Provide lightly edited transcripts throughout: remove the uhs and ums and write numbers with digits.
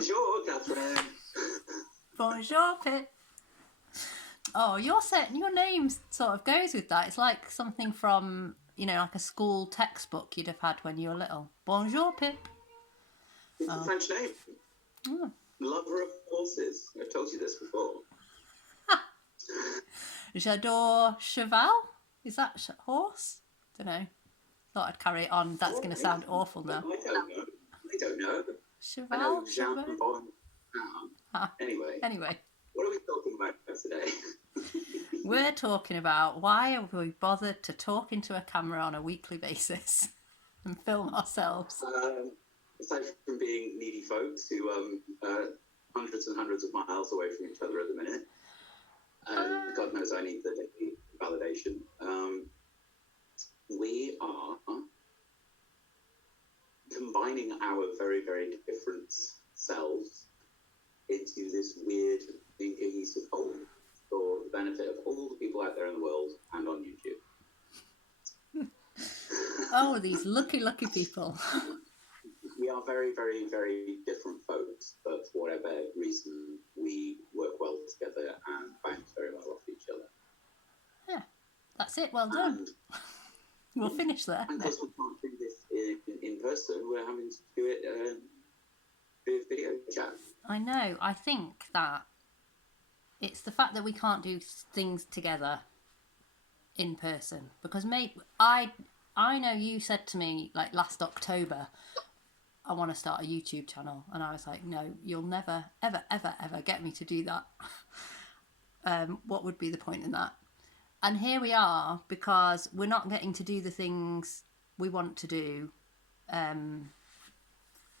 Bonjour, Catherine. Bonjour, Pip. Oh, your name sort of goes with that. It's like something from, like a school textbook you'd have had when you were little. Bonjour, Pip. It's a French name. Oh. Lover of horses. I've told you this before. J'adore cheval. Is that horse? Don't know. Thought I'd carry it on. That's going to sound awful now. I don't know. Cheval? I know Jean Bon. Anyway. Anyway. What are we talking about today? We're talking about why have we bothered to talk into a camera on a weekly basis and film ourselves. Aside from being needy folks who hundreds and hundreds of miles away from each other at the minute. God knows I need the validation. We are combining our very, very different selves into this weird, incohesive whole for the benefit of all the people out there in the world and on YouTube. Oh, these lucky people. We are very, very, very different folks, but for whatever reason, we work well together and bounce very well off each other. Yeah, that's it. Well done. We'll finish there. And because we can't do this in person, we're having to do it through video chat. I know. I think that it's the fact that we can't do things together in person. Because I know you said to me like last October, I want to start a YouTube channel, and I was like, no, you'll never, ever, ever, ever get me to do that. What would be the point in that? And here we are, because we're not getting to do the things we want to do,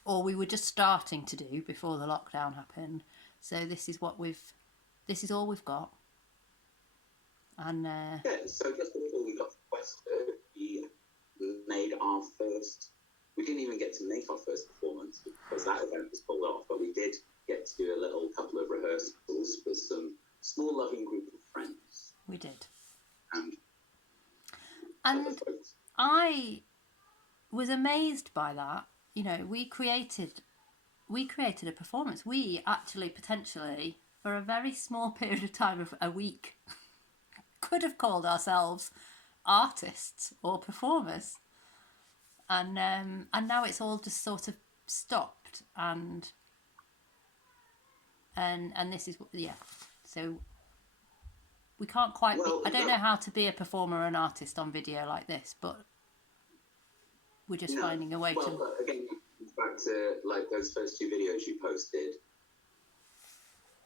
or we were just starting to do before the lockdown happened. So this is all we've got. And so just before we got to Wester, we made our first. We didn't even get to make our first performance because that event was pulled off, but we did get to do a couple of rehearsals with some small loving group of friends. We did. And I was amazed by that. We created a performance. We actually potentially, for a very small period of time of a week, could have called ourselves artists or performers. And now it's all just sort of stopped, and this is so we can't quite I don't know how to be a performer or an artist on video like this, but we're just finding a way to. Again, back to like those first two videos you posted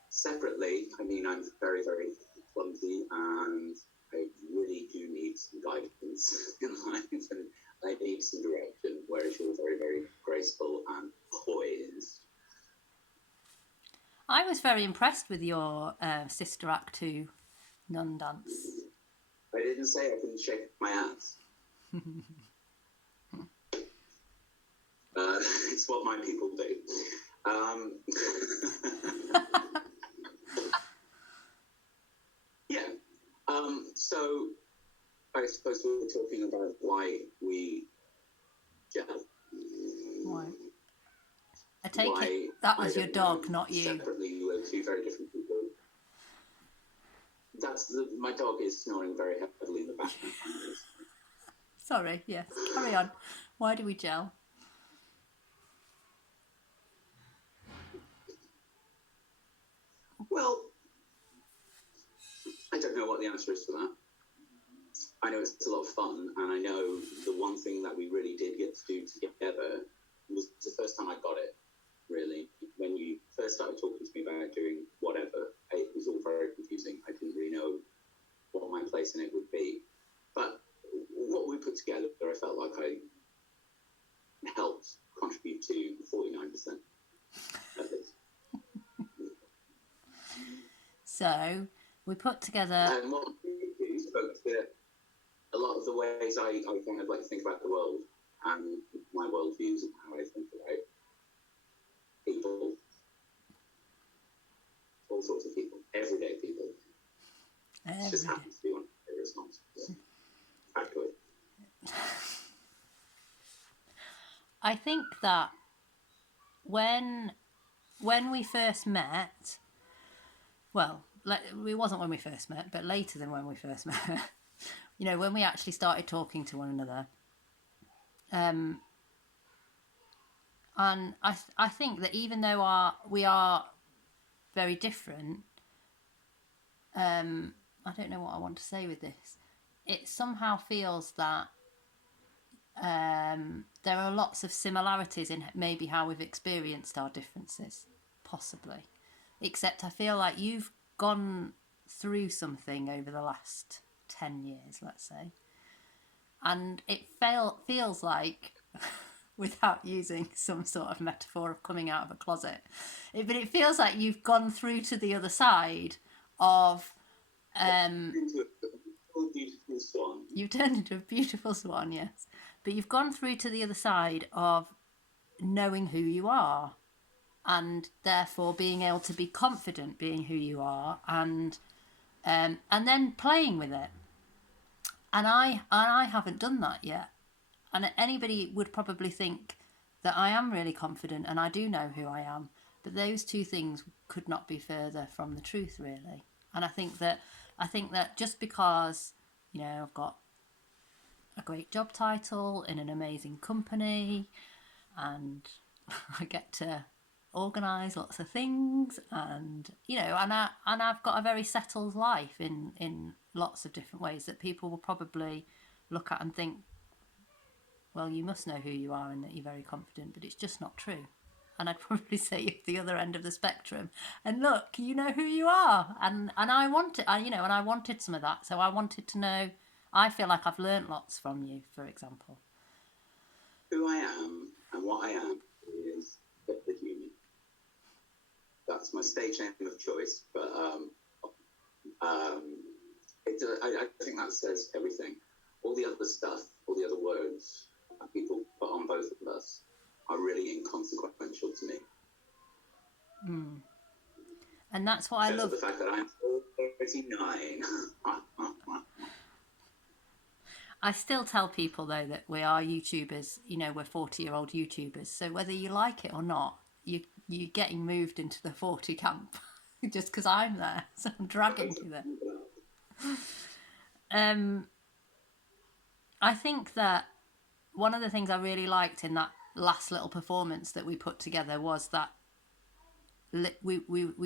separately. I mean, I'm very, very clumsy, and I really do need some guidance in life, and I need some direction, whereas you're very, very graceful and poised. I was very impressed with your Sister Act 2 nun dance. I didn't say I couldn't shake my ass. It's what my people do. Yeah. So I suppose we were talking about why we gel. Why? I take it that was your dog, not you. Separately, we're two very different people. My dog is snoring very heavily in the background. Sorry, yes. Carry on. Why do we gel? Well, I don't know what the answer is to that. I know it's a lot of fun, and I know the one thing that we really did get to do together was the first time I got it, really. When you first started talking to me about doing whatever, it was all very confusing. I didn't really know what my place in it would be. But what we put together, I felt like I helped contribute to 49% of it. So we put together. And what you spoke to a lot of the ways I kind of like think about the world and my worldviews and how I think about people, all sorts of people, everyday people. It just happens to be one of my favorite songs. So, back to it. I think that when when we first met, well, it wasn't when we first met, but later than when we first met, when we actually started talking to one another. And I think that even though we are very different, I don't know what I want to say with this. It somehow feels that there are lots of similarities in maybe how we've experienced our differences, possibly. Except I feel like you've gone through something over the last 10 years, let's say. And it feels like, without using some sort of metaphor of coming out of a closet, but it feels like you've gone through to the other side of... Into a beautiful swan. You've turned into a beautiful swan, yes. But you've gone through to the other side of knowing who you are, and therefore being able to be confident being who you are, and then playing with it. And I haven't done that yet. And anybody would probably think that I am really confident and I do know who I am. But those two things could not be further from the truth, really. And I think that just because, I've got a great job title in an amazing company, and I get to organise lots of things, and I've got a very settled life in lots of different ways that people will probably look at and think, well, you must know who you are and that you're very confident, but it's just not true. And I'd probably say you're at the other end of the spectrum. And look, you know who you are, and I wanted, and I wanted some of that. So I wanted to know. I feel like I've learnt lots from you, for example. Who I am and what I am is the human. That's my stage name of choice, but I think that says everything. All the other stuff, all the other words that people put on both of us are really inconsequential to me. And that's what I love. The fact that I'm 39. I still tell people, though, that we are YouTubers. We're 40-year-old YouTubers. So whether you like it or not, you're getting moved into the 40 camp just because I'm there. So I'm dragging you there. I think that one of the things I really liked in that last little performance that we put together was that we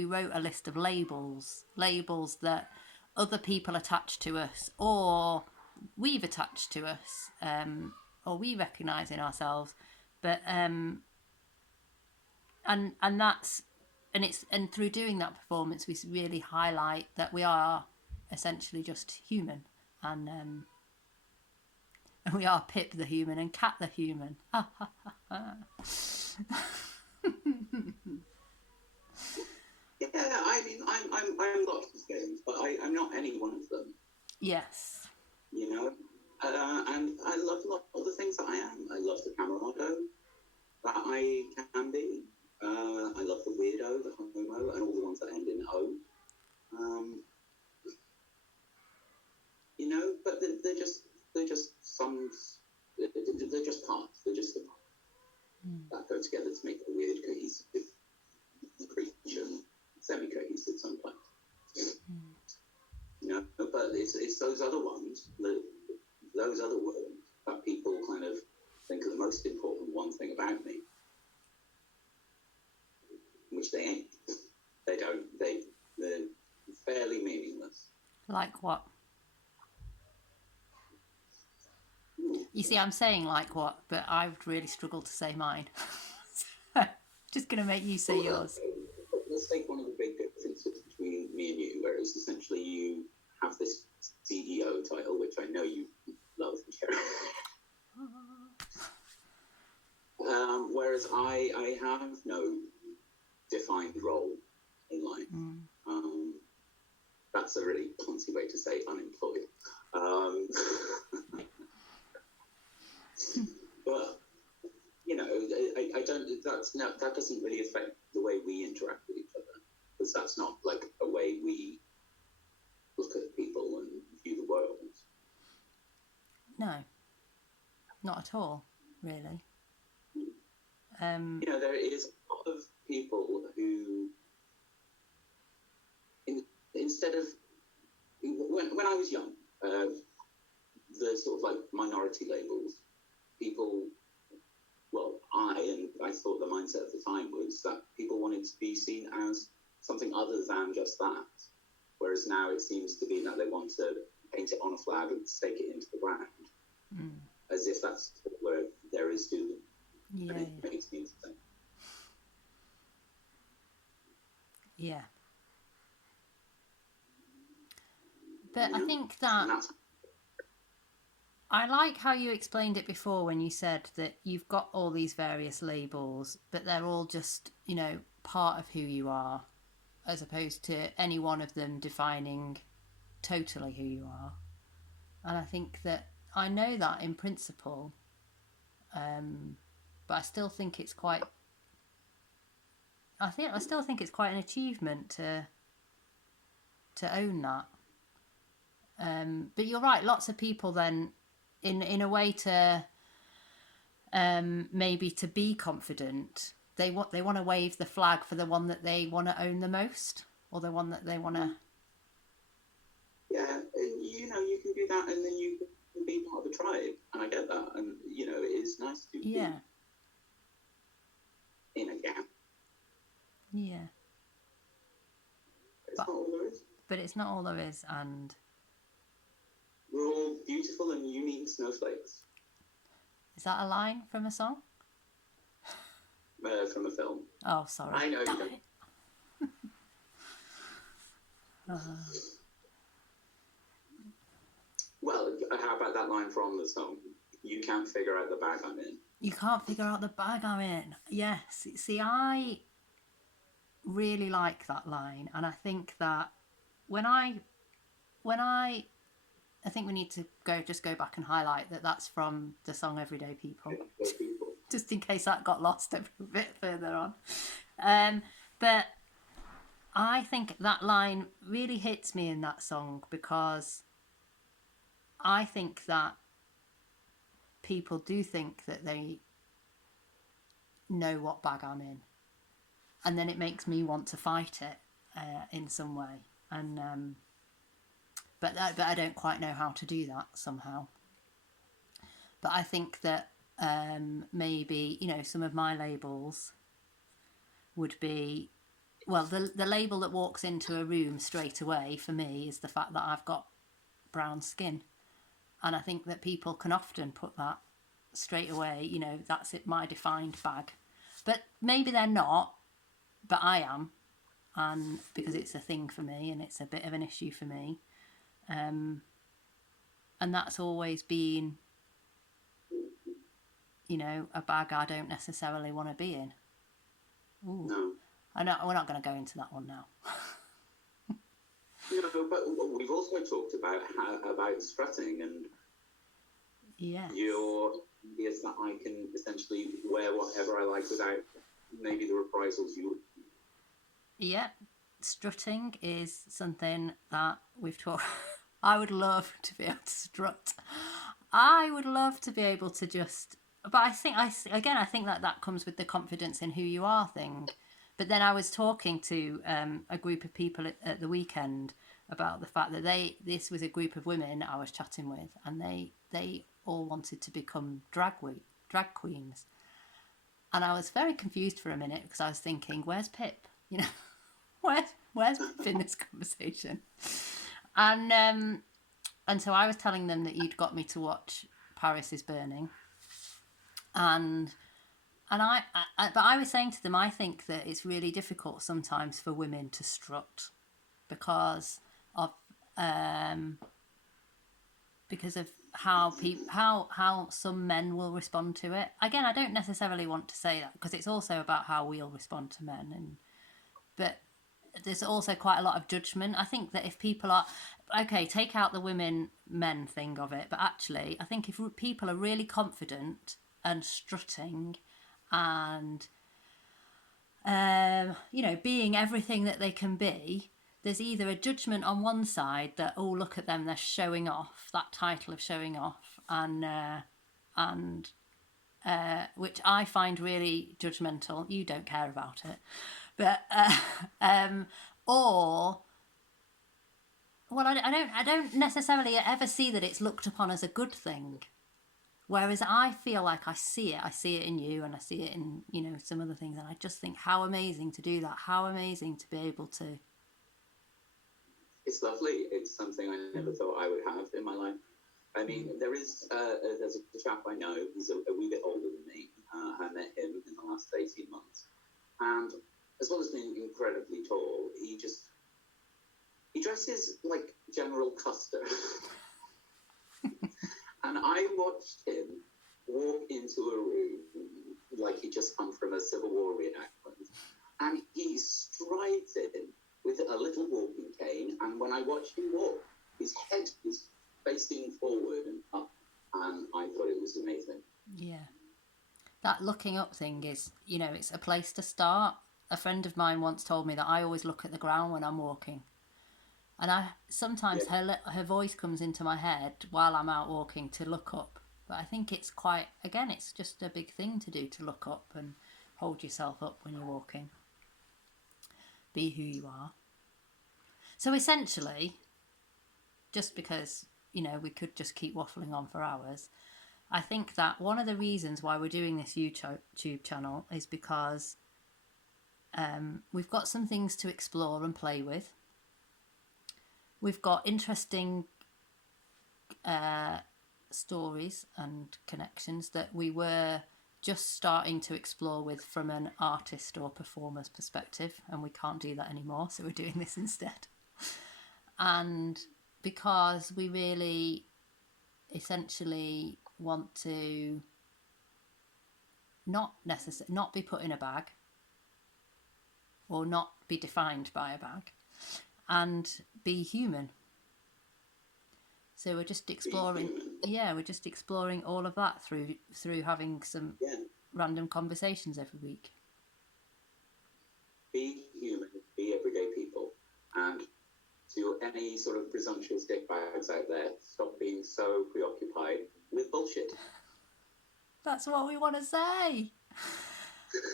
wrote a list of labels that other people attach to us, or we've attached to us, or we recognise in ourselves, but and through doing that performance, we really highlight that we are essentially just human, and we are Pip the human and Cat the human. Yeah, I mean, I'm lots of things, but I'm not any one of them. Yes. And I love a lot of the things that I am. I love the camarado that I can be. I love the weirdo, the homo, and all the ones that end in O. But they're just sums. They're just parts. They're just the parts that go together to make a weird, cohesive creature, semi-cohesive sometimes. But it's those other ones, those other words that people kind of think are the most important one thing about me, which they ain't. They don't. They're fairly meaningless. Like what? You see, I'm saying like what, but I would really struggle to say mine. Just going to make you say yours. Let's take one of the big differences between me and you, whereas essentially you have this CEO title, which I know you love and cherish. Whereas I have no defined role in life. That's a really poncy way to say unemployed. But I don't. That doesn't really affect the way we interact with each other, because that's not like a way we look at people and view the world. No, not at all, really. There is a lot of people who instead of when I was young, the sort of like minority labels, people, well, I thought the mindset at the time was that people wanted to be seen as something other than just that. Whereas now it seems to be that they want to paint it on a flag and stake it into the ground, as if that's where there is to them. Yeah, and it makes me insane. Yeah. But I think that I like how you explained it before when you said that you've got all these various labels, but they're all just, part of who you are, as opposed to any one of them defining totally who you are. And I think that I know that in principle, but I still think it's quite. I still think it's quite an achievement to own that. But you're right. Lots of people then, in a way to maybe to be confident, they want to wave the flag for the one that they want to own the most, or the one that they want to. Yeah, and you can do that, and then you can be part of the tribe, and I get that, and it is nice to be in a gap. Yeah. It's not all there is. But it's not all there is, and we're all beautiful and unique snowflakes. Is that a line from a song? From a film. Oh, sorry. I know you don't. Well, how about that line from the song? You can't figure out the bag I'm in. You can't figure out the bag I'm in. Yes. See, I really like that line, and I think that when I think we need to go back and highlight that that's from the song Everyday People. Just in case that got lost a bit further on. But I think that line really hits me in that song, because I think that people do think that they know what bag I'm in, and then it makes me want to fight it in some way. And but I don't quite know how to do that somehow. But I think that maybe some of my labels would be, well, the label that walks into a room straight away for me is the fact that I've got brown skin. And I think that people can often put that straight away, that's it, my defined bag. But maybe they're not, but I am. And because it's a thing for me, and it's a bit of an issue for me. And that's always been, a bag I don't necessarily want to be in. Ooh. No. I know, we're not going to go into that one now. But we've also talked about strutting and your ideas that I can essentially wear whatever I like without maybe the reprisals you would. Yeah, strutting is something that we've talked. I would love to be able to strut. I would love to be able to just. But I think that comes with the confidence in who you are thing. But then I was talking to a group of people at the weekend about the fact that this was a group of women I was chatting with, and they all wanted to become drag queens. And I was very confused for a minute, because I was thinking, where's Pip? Where's Pip in this conversation? And so I was telling them that you'd got me to watch Paris is Burning. But I was saying to them, I think that it's really difficult sometimes for women to strut because of how some men will respond to it. Again, I don't necessarily want to say that, because it's also about how we'll respond to men, but there's also quite a lot of judgment. I think that if people are okay, take out the men thing of it, but actually I think if people are really confident and strutting and being everything that they can be, there's either a judgment on one side that, oh, look at them, they're showing off, that title of showing off, and which I find really judgmental. You don't care about it, but or Well, I don't necessarily ever see that it's looked upon as a good thing. Whereas I feel like I see it in you, and I see it in, you know, some other things, and I just think how amazing to do that, how amazing to be able to. It's lovely. It's something I never thought I would have in my life. I mean, there's a chap I know. He's a wee bit older than me. I met him in the last 18 months, and as well as being incredibly tall, he dresses like General Custer. And I watched him walk into a room like he'd just come from a Civil War reenactment, and he strides in with a little walking cane, and when I watched him walk, his head was facing forward and up, and I thought it was amazing. Yeah. That looking up thing is, you know, it's a place to start. A friend of mine once told me that I always look at the ground when I'm walking. And I sometimes Yeah. her voice comes into my head while I'm out walking to look up. But I think it's quite, again, it's just a big thing to do, to look up and hold yourself up when you're walking. Be who you are. So essentially, just because, you know, we could just keep waffling on for hours, I think that one of the reasons why we're doing this YouTube channel is because we've got some things to explore and play with. We've got interesting stories and connections that we were just starting to explore with from an artist or performer's perspective, and we can't do that anymore, so we're doing this instead. And because we really essentially want to not be put in a bag or not be defined by a bag and be human. So we're just exploring, we're just exploring all of that through having some random conversations every week. Be human, be everyday people, and to any sort of presumptuous dickbags out there, stop being so preoccupied with bullshit. That's what we want to say.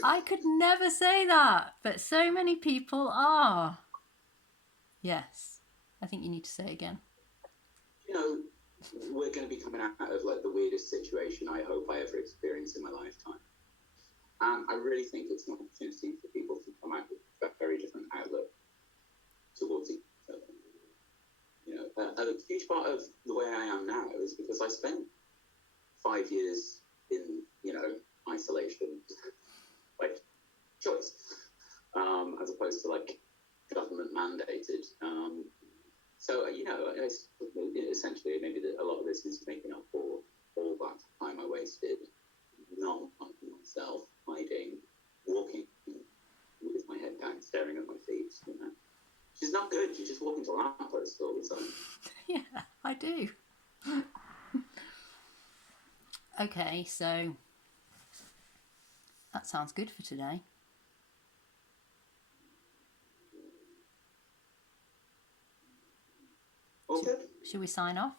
I could never say that, but so many people are. Yes, I think you need to say it again. You know, we're going to be coming out of like the weirdest situation I hope I ever experienced in my lifetime. And I really think it's an opportunity for people to come out with a very different outlook towards each other. You know, a huge part of the way I am now is because I spent 5 years in, you know, isolation, like choice, as opposed to like government mandated. So, you know, essentially, maybe a lot of this is making up for all that time I wasted not finding myself, hiding, walking with my head down, staring at my feet, you know. She's not good. She's just walking to a lamppost all the time. Yeah, I do. Okay, so that sounds good for today. Okay. Should we sign off?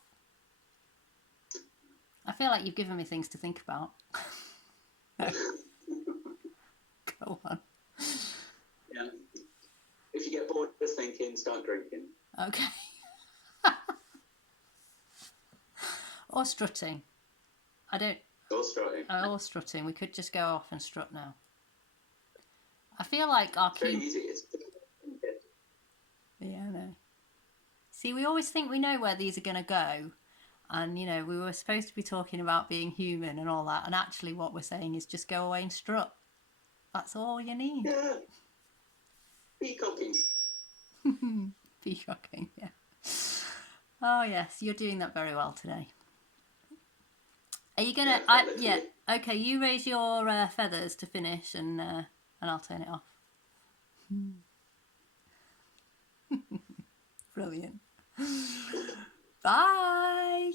I feel like you've given me things to think about. Go on. Yeah. If you get bored of thinking, start drinking. Okay. Or strutting. I don't. Or strutting. Or strutting. We could just go off and strut now. I feel like our It's very easy. It's yeah, I know. See, we always think we know where these are going to go. And, you know, we were supposed to be talking about being human and all that. And actually what we're saying is just go away and strut. That's all you need. Yeah. Peacocking. Peacocking, yeah. Oh, yes, you're doing that very well today. Are you going to... yeah, okay, you raise your feathers to finish and I'll turn it off. Brilliant. Bye.